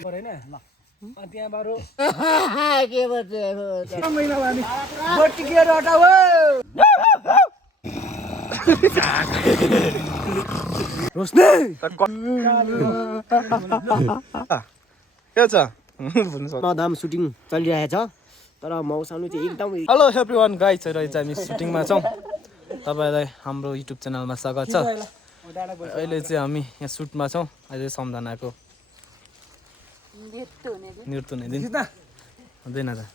परेन ल अनि त्यहाँबाट के भन्छ महिना हामी बटिकेर हटाऊ रोस्ने के छ धाम सुटिङ चलिरहेछ तर मौसम चाहिँ एकदम हेलो एभ्रीवान गाइज रहेछ हामी सुटिङमा छौँ तपाईँलाई हाम्रो युट्युब च्यानलमा स्वागत छ अहिले चाहिँ हामी यहाँ सुटमा छौँ अहिले सम्झनाको नृत्य हुने दिन हुँदैन त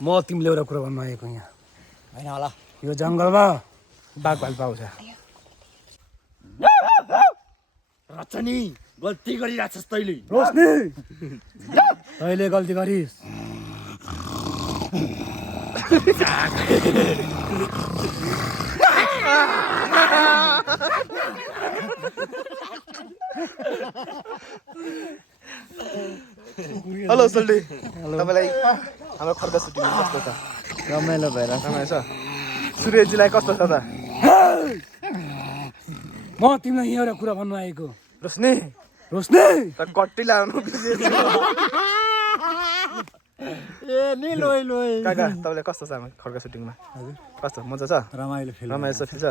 म तिमीले एउटा कुरा भन्नु आएको यहाँ होइन होला यो जङ्गलमा बाघ भालु पाउँछ रचनी गल्ती गरिरहेछस् तैँले रोस्ने तैँले गल्ती गरिस् हेलो सोल्टी तपाईँलाई हाम्रो खर्का सुटिङ कस्तो छ रमाइलो भएर रमाइलो छ सूर्यजीलाई कस्तो छ त म तिमीलाई यहाँ एउटा कुरा भन्नु आएको रोस्ने रोस्ने त कट्टी लाउनु काका तपाईँलाई कस्तो छ हाम्रो खर्का सुटिङमा कस्तो मजा छ रमाइलो रमाइलो छ फिल छ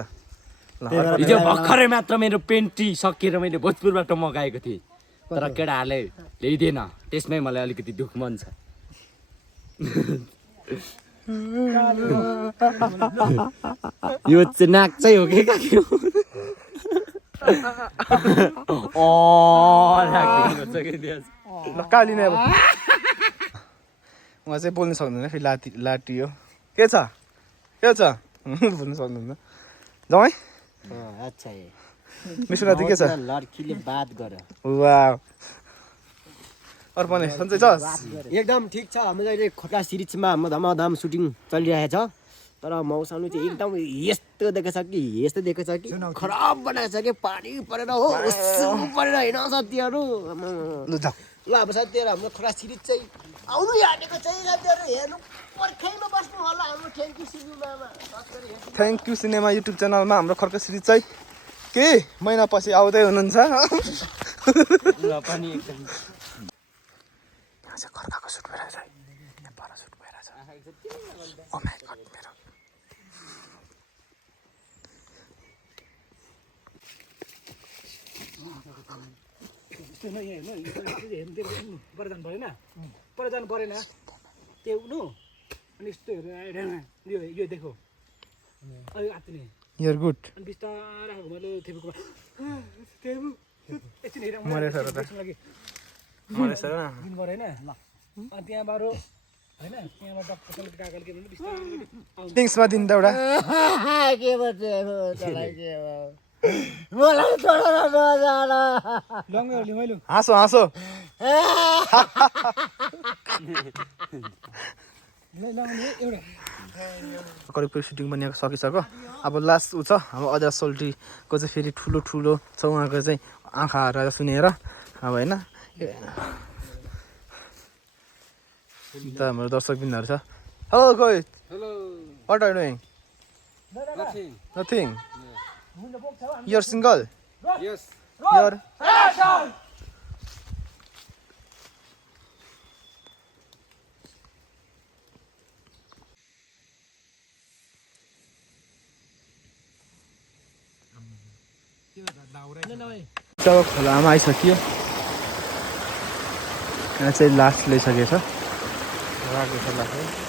ल हिजो भर्खरै मात्र मेरो पेन्टी सकिएर मैले भोजपुरबाट मगाएको थिएँ तर केटाहरूले ल्याइदिएन त्यसमै मलाई अलिकति दुःख मन छ यो चाहिँ नाक चाहिँ हो कि काकी ल कालिने अब उहाँ चाहिँ बोल्नु सक्नुहुन्न फेरि लाटी हो के छ बोल्नु सक्नुहुन्न जाउँ है अच्छा मिसुनाथी के छ लड्कीले बात गर वाह अर्पण सन्चै छस् एकदम ठिक छ हाम्रो अहिले खोटा सिरिजमा हाम्रो धमाधम सुटिङ चलिरहेछ तर मौसम चाहिँ एकदम यस्तो देखेछ कि खराब बनाएको छ कि पानी परेर हो परेर होइन साथीहरू ल जाऊ ल अब साथीहरू हाम्रो खोटा सिरिज चाहिँ आउनु हालेको चाहिँ साथीहरू हेर्नु पर्खाइमा बस्नु होला हाम्रो थ्याङ्क यू सिनेमा युट्युब च्यानलमा हाम्रो खर्क सिरिज चाहिँ केही महिना पछि आउँदै हुनुहुन्छ पनि एकदम यहाँ चाहिँ खर्काको सुट भइरहेछ है यहाँ पर सुट भइरहेछ ओ माय गॉड मेरो पर जानु परेन त्यो उठ्नु अनि यस्तो हेरेर यो देखो अलिक आत्तिने युआर गुड अनि बिस्तारै मैले थेपुको थेपु एकछिन हेरेर मरेछ र त मरेछ र दिन गऱ्यो होइन ल अनि त्यहाँबाट होइन त्यहाँबाट डक्टर काकाले के भन्नु बिस्तारै थिङ्समा दिन त एउटा के भन्छ मलाई लङ्गै हो मैले हाँसो करिब सुटिङ पनि सकिसक्यो अब लास्ट ऊ छ अब अझ सोल्टीको चाहिँ फेरि ठुलो छ उहाँको चाहिँ आँखाहरू सुनेर अब होइन त हाम्रो दर्शकबिन्दहरू छ हेलो कोही what are doing nothing you're single you're जब खोलामा आइसक्यो यहाँ चाहिँ लास्ट ल्याइसकेको छ राखेको छ लास्ट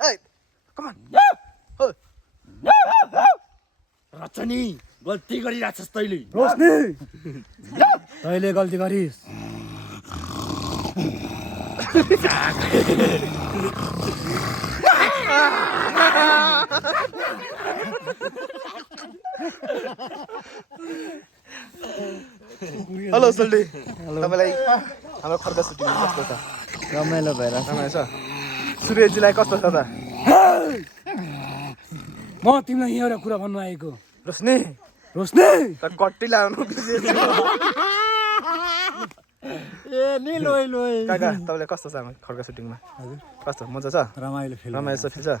Hey, come on. रचनी गल्ती गरिरहेछस् तैँले रोशनी तैँले गल्ती गरिस् हेलो सोल्टी तपाईँलाई हाम्रो खर्का सुटिङ कस्तो छ रमाइलो भएर रमाइलो छ सूर्यजीलाई कस्तो छ त म तिमीलाई यहाँ एउटा कुरा भन्नु आएको रोशनी रोशनी त कट्टी लाउनु काका तपाईँलाई कस्तो छ हाम्रो खर्का सुटिङमा कस्तो मजा छ रमाइलो रमाइलो छ फिल छ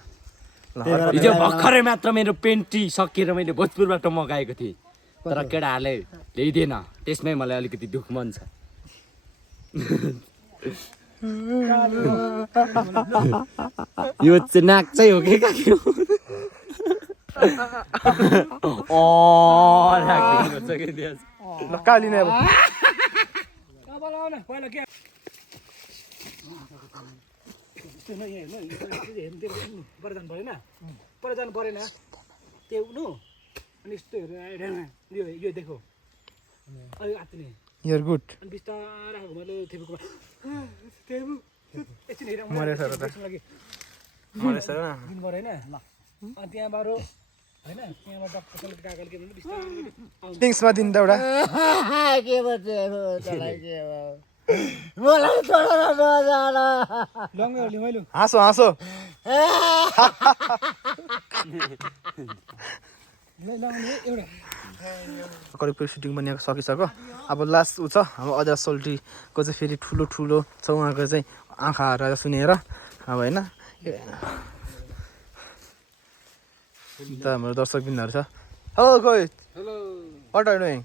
ल हिजो भर्खरै मात्र मेरो पेन्टी सकिएर मैले भोजपुरबाट मगाएको थिएँ तर केटाहरूले ल्याइदिएन त्यसमै मलाई अलिकति दुःख मन छ यो चाहिँ नाक चाहिँ हो कि काकी ल कहाँ लिने अब पहिला के पर जानु परेन पर जानु परेन त्यो उठ्नु अनि यस्तो हेरेर यो देखो अलिक आत्तिने युआर गुड अनि बिस्तारै आएको मैले थेपुको थेपु एकछिन हेर मरेछ र त मरेछ र दिन पऱ्यो होइन अनि त्यहाँबाट होइन त्यहाँबाट डक्टरसँग काकाले के भन्नु बिस्तारै थिङ्समा दिनु त एउटा के भन्छ मलाई छोडेर नजान लङ्गै हो मैले हाँसो हाँसो एउटा करिब सुटिङ पनि सकिसक्यो अब लास्ट ऊ छ हाम्रो अजय सोल्टीको चाहिँ फेरि ठुलो ठुलो छ उहाँको चाहिँ आँखाहरू सुनेर अब होइन त हाम्रो दर्शकबिन्दहरू छ हेलो कोही what are doing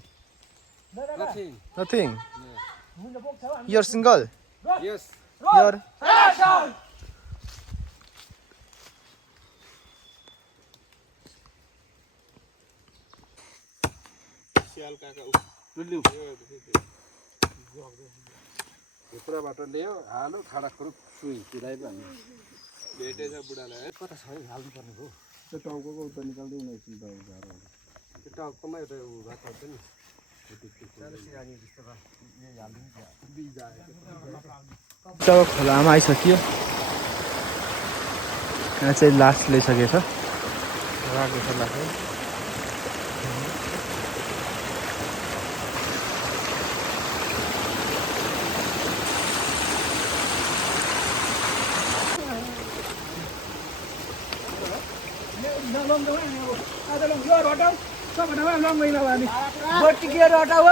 nothing you're single you're पुराबाट ल्यायो हालो खाडा खुरुक सुई तिलाई पनि भेटेछ बुढालाई कता छ है हाल्नु पर्ने हो त्यो टाउको उता निकाल्दै उनीहरू त्यो टाउकोमा एउटा ऊ भएको हुन्छ नि जब खोलामा आइसक्यो यहाँ चाहिँ लास्ट ल्याइसकेको छ राखेको छ लास्ट आज लङ यो हटाऊ सबभन्दा लङ महिना भयो नि बत्ती के हटाऊ